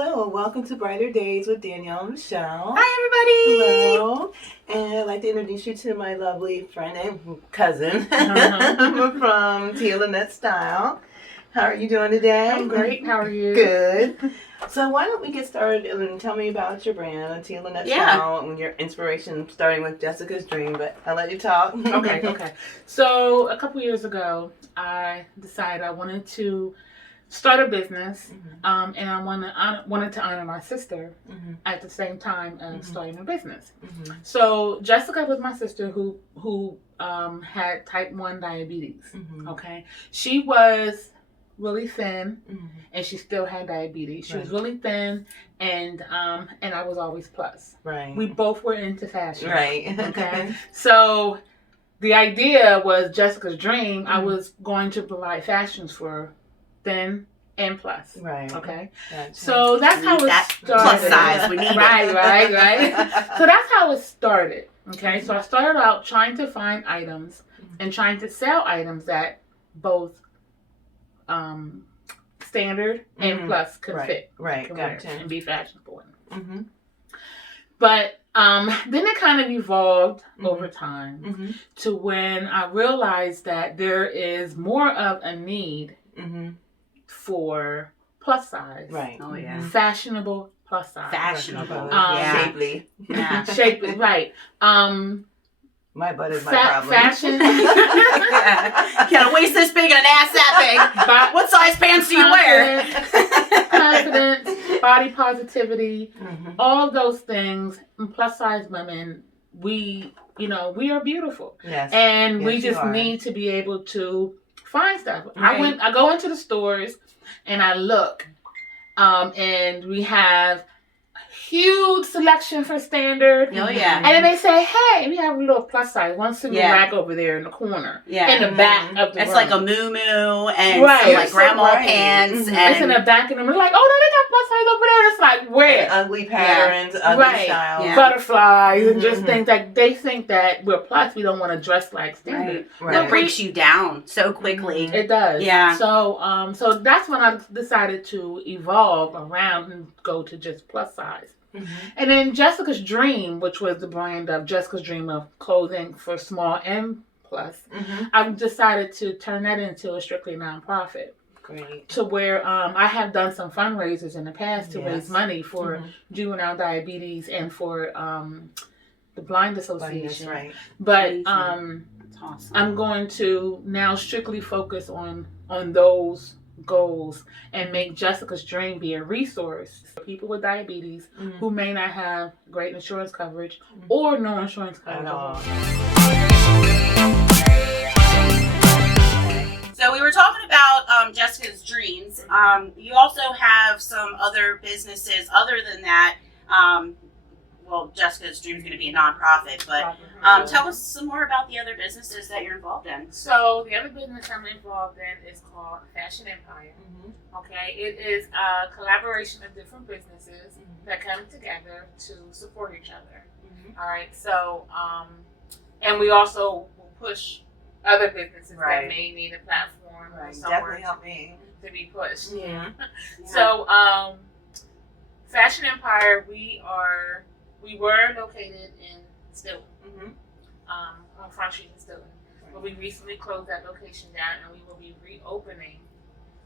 Hello, welcome to Brighter Days with Danielle and Michelle. Hi, everybody. Hello, and I'd like to introduce you to my lovely friend and cousin from Tia Lynette Style. How are you doing today? I'm great. How are you? Good. So why don't we get started and tell me about your brand, Tia Lynette Style, and your inspiration, starting with Jessica's Dream. But I'll let you talk. Okay. So a couple years ago, I decided I wanted to start a business, and I wanted to honor my sister at the same time as starting a business. So Jessica was my sister who had type 1 diabetes. Okay, she was really thin, and she still had diabetes. She was really thin, and I was always plus. Right. We both were into fashion. Right. Okay. So the idea was Jessica's dream. I was going to provide fashions for thin and plus. Right. Okay. Gotcha. So that's how it started. Plus size. We need Right. So that's how it started. Okay. So I started out trying to find items and trying to sell items that both standard and plus could fit. Right. Could Gotcha. wear and be fashionable. But then it kind of evolved over time to when I realized that there is more of a need for plus size. Right. Oh, yeah. Fashionable plus size. Fashionable. Shapely. Yeah. Shapely, right. My butt is my problem. Fashion. Can a waist this big and an ass that big? What size pants do you wear? Confidence, body positivity, all of those things. And plus size women, we are beautiful. Yes. And we you just are. need to be able to find stuff. Right. I go into the stores and I look, and we have huge selection for standard. Oh, yeah. And then they say, hey, we have a little plus size, one single Yeah. rack over there in the corner. Yeah. In the back of the It's room. like a moo-moo and Right. some like You're so grandma right. pants. It's in And the back, and we're like, oh, no, they got plus size over there. It's like, where? And ugly patterns, ugly Right. styles. Yeah. Butterflies and just things like they think that we're plus. We don't want to dress like standard. Right. that breaks you down so quickly. It does. Yeah. So, so that's when I decided to evolve around and go to just plus size. And then Jessica's Dream, which was the brand of Jessica's Dream of clothing for small and plus, I've decided to turn that into a strictly nonprofit. Great. To where I have done some fundraisers in the past to raise money for juvenile diabetes and for the Blind Association. Right. But That's awesome. I'm going to now strictly focus on those goals and make Jessica's Dream be a resource for people with diabetes who may not have great insurance coverage or no insurance coverage At all. So we were talking about Jessica's Dreams. You also have some other businesses other than that. Well, Jessica's Dream is going to be a nonprofit, but tell us some more about the other businesses that you're involved in. So the other business I'm involved in is called Fashion Empire. Okay, it is a collaboration of different businesses that come together to support each other. All right, so and we also will push other businesses that may need a platform or somewhere Definitely help me. to be pushed. Yeah. So Fashion Empire, we were located in Stilton, on Front Street in Stilton. But we recently closed that location down, and we will be reopening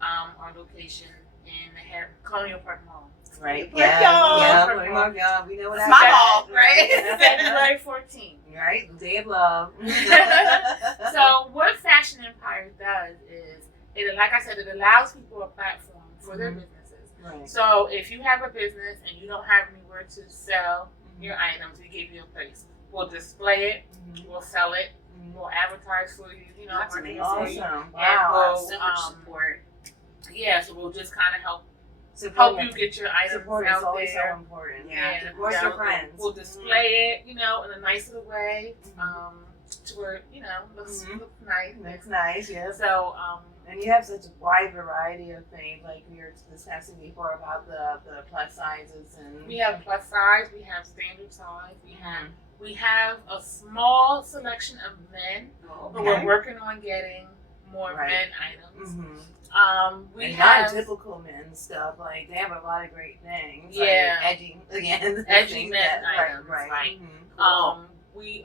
our location in the Colonial Park Mall. Right. Yeah. Yeah. We know what It's my mall, right? February 14th. Right. The Day of Love. So what Fashion Empire does is, like I said, it allows people a platform for their businesses. Right. So if you have a business and you don't have anywhere to sell your items, we give you a place. We'll display it, we'll sell it, we'll advertise for you, That's market amazing. for you. Awesome. And we'll, So much support. yeah, so we'll just kind of help you get your items Support is out always there. so important. Yeah. Support your friends. We'll display it, in a nice little way, to where, looks nice. That's nice, yes. So, And you have such a wide variety of things, like we were discussing before about the plus sizes and we have plus size, we have standard size, we have a small selection of men who we're working on getting more Right. men items. Mm-hmm. We And have non-typical men stuff. Like, they have a lot of great things. Yeah. Like edgy, again. edgy things men that- items, Right. right? Mhm. We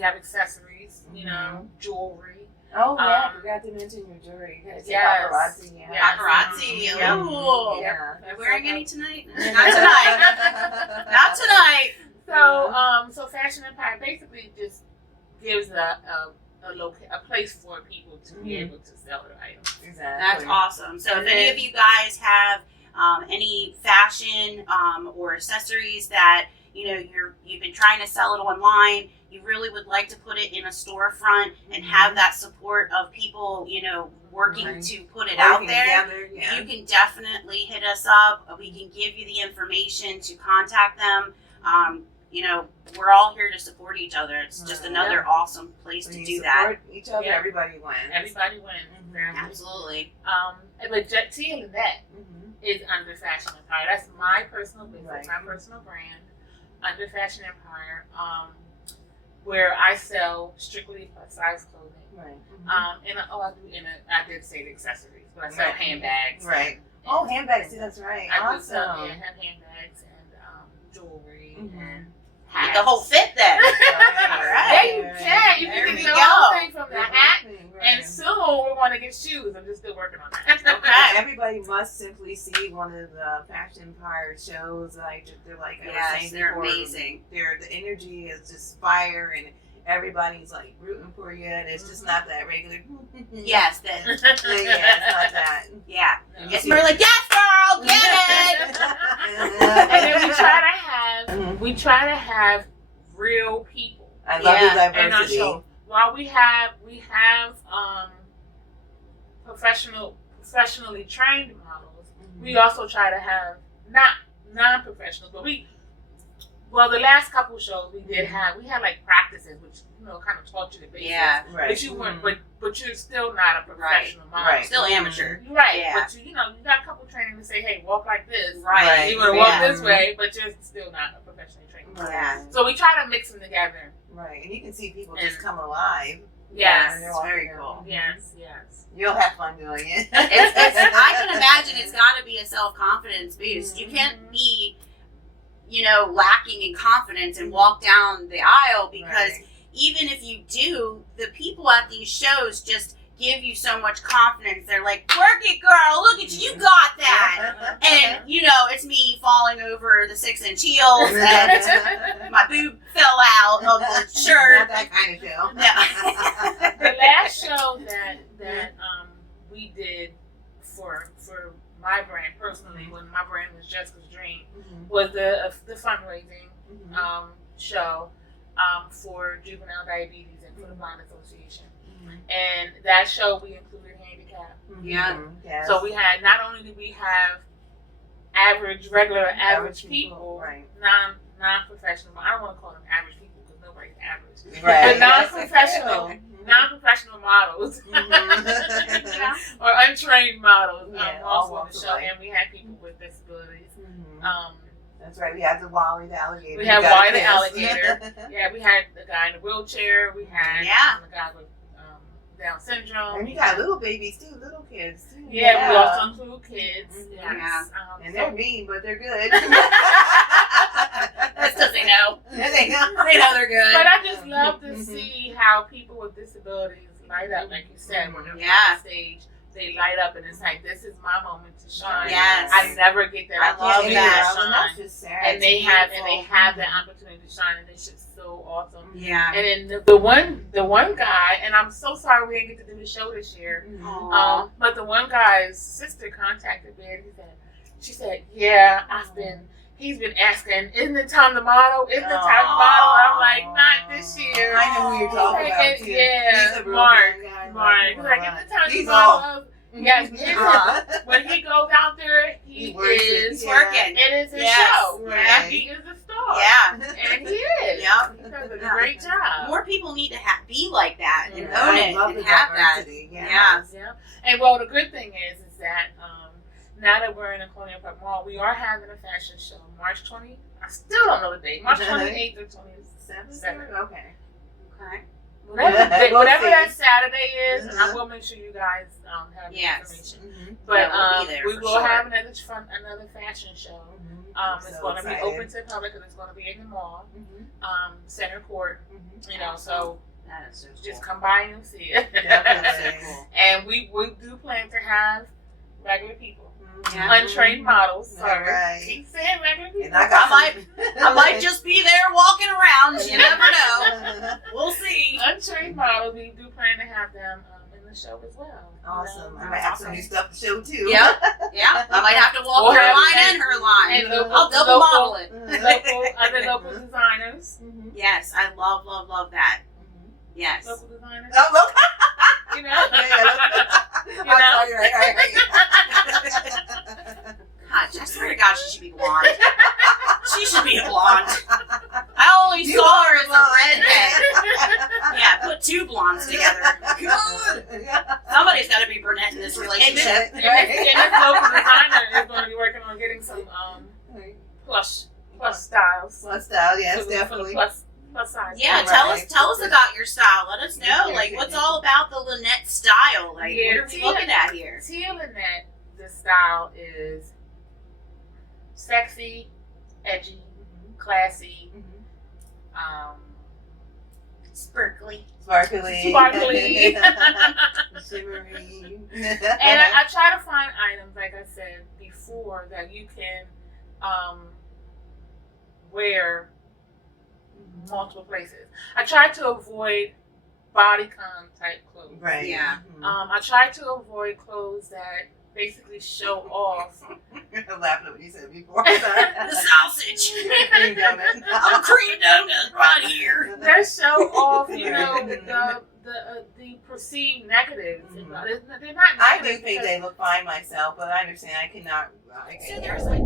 have accessories, you know, jewelry. Oh, yeah. I Um, forgot to mention your jewelry. It's yes. paparazzi. Yeah. Yes. Paparazzi. Yep. Ooh. Yeah. Am I wearing any tonight? Not tonight. Not tonight. So Fashion Empire basically just gives a place for people to be able to sell their items. Exactly. That's awesome. So if any of you guys have any fashion or accessories that you've been trying to sell it online, you really would like to put it in a storefront and have that support of people, working to put it out there, Together, yeah. you can definitely hit us up. We can give you the information to contact them. We're all here to support each other. It's just another awesome place When to you do that. support each other, Yeah. everybody wins. Everybody wins. Mhm. Absolutely. But Tia Lynette Mhm. is under Fashion Empire. That's my personal business, Right. my personal brand, under Fashion Empire, where I sell strictly plus size clothing. Right. I did say the accessories, but I sell Right. handbags. Right. Oh, handbags. See, that's right. I do sell Awesome. have handbags and jewelry Mhm. and Get hats. the whole fit then. Right. Yeah, you can. You There can we get the whole go. thing from the hat. And soon we want to get shoes. I'm just still working on that. Okay. Everybody must simply see one of the Fashion Empire shows. Like, they're like, I was Yes, saying they're before, amazing. The energy is just fire, and everybody's like rooting for you, and it's just not that regular. Yes, then. Yeah, it's not that. Yeah. No. Yes, we're like, yes, girl, get it. And then we try to have real people I love the Yeah, in our diversity. show. While we have professionally trained models, we also try to have not non-professional, but the last couple shows we had like practices, which kind of taught you the basics. Yeah. Right. But you weren't, but you're still not a professional model. Right. Still amateur. Right. Yeah. But you got a couple training to say, hey, walk like this. Right. You're gonna walk Yeah. this way, but you're still not a professionally trained model. Yeah. So we try to mix them together. Right, and you can see people just And- come alive. Yes. when they're It's walking very around. cool. Yes. You'll have fun doing it. I can imagine it's got to be a self-confidence boost. You can't be, lacking in confidence and walk down the aisle because Right. even if you do, the people at these shows just give you so much confidence. They're like, work it, girl. Look at you. You got that. And, it's me falling over the 6-inch heels and my boob fell out of the shirt. Not that kind of show. Yeah. The last show that we did for my brand personally, when my brand was Jessica's Dream, was the fundraising show for juvenile diabetes and for the Blind Association. And that show we included handicap. Yeah. Yes. So we had, not only did we have regular average people, Right. non-professional, I don't want to call them average people because nobody's average. Right. But non-professional models Mhm. or untrained models Yeah, also all on the walks of show, life. and we had people with disabilities. That's right. We had the Wally the alligator. We had You got Wally the this. alligator. Yeah, we had the guy in the wheelchair. We had the guy with Down syndrome. And you got little babies too, little kids too. Yeah, we also include kids. Mhm. Yes. And they're mean, but they're good. That's because they know. Yeah, they know. They know they're good. But I just love to see how people with disabilities light up, like you said, when they're on stage. They light up, and it's like, this is my moment to shine. Yes. I never get that I love opportunity that. to And that's shine. just sad. And they It's have beautiful. that opportunity to shine, and it's just so awesome. Yeah. And then the one guy, and I'm so sorry we didn't get to do the show this year. Mhm. Aw. But the one guy's sister contacted me, and she said, yeah, he's been asking, isn't it time to model? Isn't it time to model? I'm like, not this year. I know who you're talking about too. Yeah, He's a real Mark. young guy. Mark. He's He's like, isn't it time to He's model? Yes, Uh-huh. when he goes out there, he works it, is yeah. working. It is his Yes, show. right. And he is a star. Yeah. And he is. Yep. He does a Yeah. great job. More people need to be like that and Yeah. own I it love and the have that. diversity. Yeah. Yeah. And well, the good thing is that now that we're in the Colonial Park Mall, we are having a fashion show March 20. I still don't know the date. March 28th or 27th. Okay. Okay. Whatever that Saturday is, and I will make sure you guys have the information. But we'll be there we for will sure. have another fashion show. It's going to be open to the public because it's going to be in the mall, Center Court. You know, so that is so cool. just come by and see it. Definitely. Cool. And we do plan to have regular people. Yeah. Untrained models. All right. Keep saying regular people. And I might just be there walking around. You never know. We'll see. Untrained models. We do plan to have them in the show as well. Awesome. I might have some new stuff to show too. Yeah. I might have to walk her line and her line. I'll double model it. Other local designers. Yes, I love that. Yes. Local designers. Oh, look. You know. Right. God, I swear to God, she should be blonde. She should be a blonde. I only saw her as a redhead. Yeah, put two blondes together. God. Somebody's got to be brunette in this relationship. And this local designer is going to be working on getting some plush styles. Plus style, yes, For definitely. Plus size. Yeah, Right. tell us about your style. Let us know, like, what's all about the Lynette style? Like, what are we looking at here? Tia Lynette, the style is sexy, edgy, classy, Sparkly. Sparkly. Shimmery. And I try to find items, like I said before, that you can wear multiple places. I try to avoid bodycon type clothes. Right. Yeah. I try to avoid clothes that basically show off. I'm laughing at what you said before. The sausage. Cream donut. I'm a cream donut right here. They show off, the perceived negatives. They're not negative. I do think they look fine myself, but I understand I cannot. So there's like a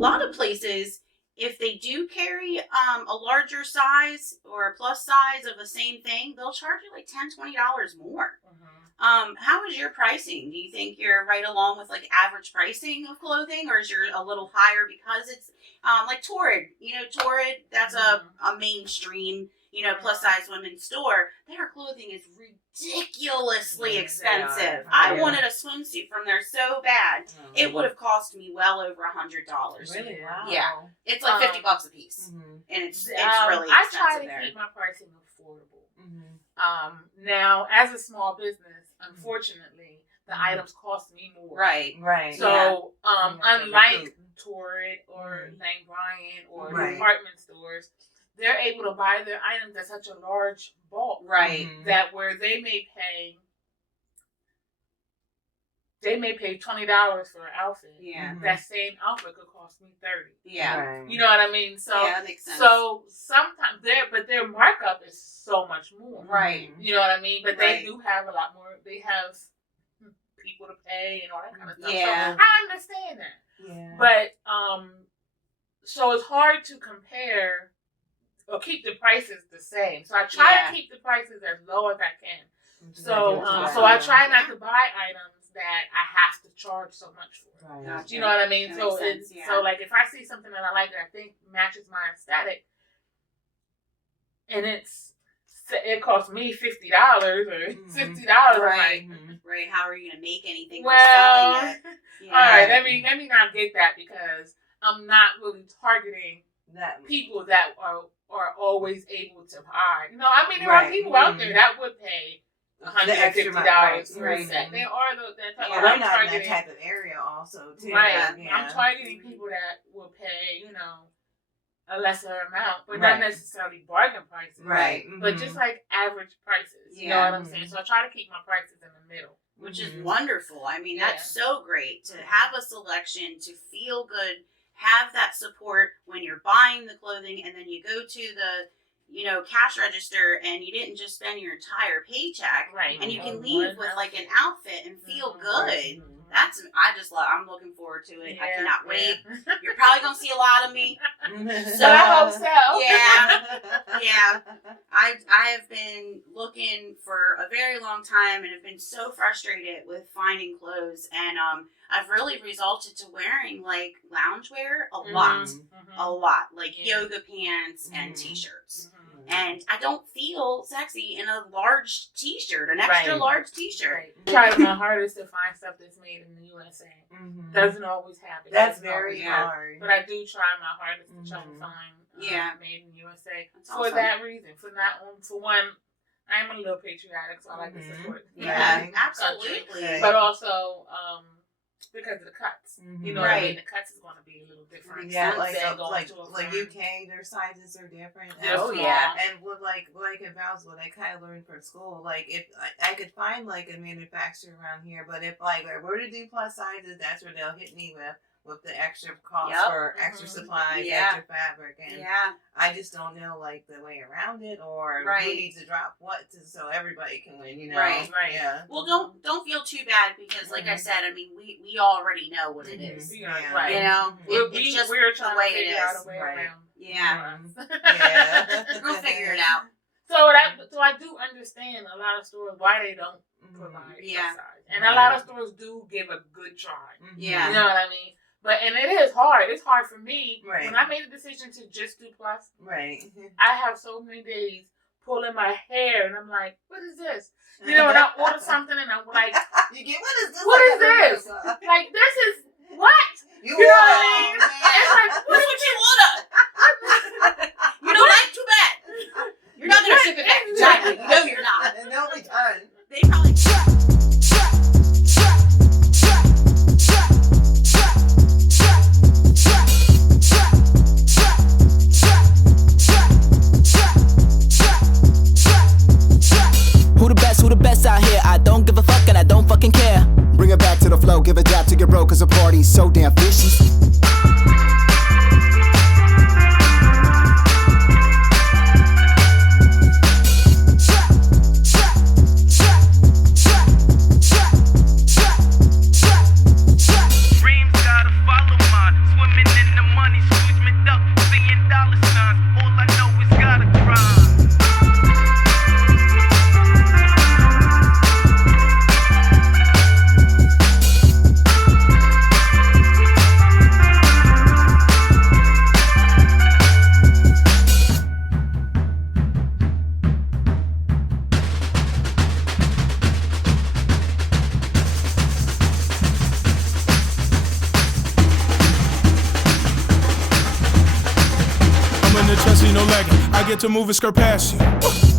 lot of places, if they do carry a larger size or a plus size of the same thing, they'll charge you like $10-$20 more. How is your pricing? Do you think you're right along with like average pricing of clothing, or is yours a little higher because it's like Torrid? Torrid, that's a mainstream, plus size women's store. Their clothing is ridiculously expensive. I wanted a swimsuit from there so bad. It would have cost me well over $100. Really? Wow. Yeah. It's like $50 a piece. And it's really I expensive try to there. keep my pricing affordable. Now, as a small business, unfortunately, the items cost me more. Right. So, unlike Torrid or Lane Bryant or department stores, they're able to buy their items at such a large bulk, that where they may pay $20 for an outfit. Yeah. That same outfit could cost me $30. Yeah. Right. You know what I mean? So yeah, that makes sense. So sometimes their markup is so much more. Right. You know what I mean? But they Right. do have a lot more. They have people to pay and all that kind of stuff. Yeah. So I understand that. Yeah. But so it's hard to compare or keep the prices the same. So I try to keep the prices as low as I can. So I try not to buy items that I have to charge so much for. Right. Gotcha. You know what I mean? That So makes sense, so like if I see something that I like that I think matches my aesthetic, and it costs me $50 or $60, Right. I'm Right. How are you gonna make anything like, for well, selling it? Yeah. all right, let me not get that, because I'm not really targeting That people that are always able to buy. You know, I mean, there are people out there that would pay $150 for a set. There are those that type. Well, they're not in that type of area, also too. Right. Yeah. I'm targeting people that will pay, a lesser amount, but not necessarily bargain prices. Right. But just like average prices. You know what I'm saying? So I try to keep my prices in the middle. Which is wonderful. I mean, that's so great to have a selection, to feel good, have that support when you're buying the clothing, and then you go to the cash register and you didn't just spend your entire paycheck, and you can leave with like an outfit and feel good. I'm looking forward to it. I cannot wait. You're probably gonna see a lot of me. So I hope so. Yeah. I have been looking for a very long time and have been so frustrated with finding clothes, and I've really resulted to wearing like loungewear a lot, like yoga pants and t-shirts. And I don't feel sexy in a large t-shirt, an extra large t-shirt. Right. I try my hardest to find stuff that's made in the USA. Doesn't always happen. That's very hard. But I do try my hardest to try to find made in the USA. That's for awesome. that reason. For one, I'm a little patriotic, so I like to support Yeah, the absolutely. country. But also because of the cuts. You know what I mean? The cuts is going to be a little different. Yeah, than going to a like firm. UK, their sizes are different. Oh yeah. And with like in Val's, what I kind of learned from school, like if I could find like a manufacturer around here, but if like I were to do plus sizes, that's where they'll hit me with the extra cost for extra supplies, extra fabric, and I just don't know like the way around it or who needs to drop what so everybody can win, you know? Right. Yeah. Well, don't feel too bad because, like I said, I mean, we already know what it is. Right. You know, it's just we're the way it is. out a way around. Yeah. Yeah. We'll figure it out. So I do understand a lot of stores why they don't provide plus size, and a lot of stores do give a good try. Yeah. You know what I mean? But and it is hard. It's hard for me when I made a decision to just do plus. Right. I have so many days pulling my hair, and I'm like, "What is this?" You know, and I order something, and I'm like, "You get what is this? What is this? Like this is what? You know what I mean? It's like, that's what you wanna. You know what? Too bad. You're not gonna ship it back to China. You know you're not. And they'll be done. They probably. Who the best out here? I don't give a fuck and I don't fucking care. Bring it back to the flow, give a dap to your bro, cause the party's so damn vicious. Dreams gotta follow mine. Swimming in the money, squeeze me duck, seeing dollar signs. All I know is gotta grind. I'm in the chest, no lagging. I get to move and skirt past you.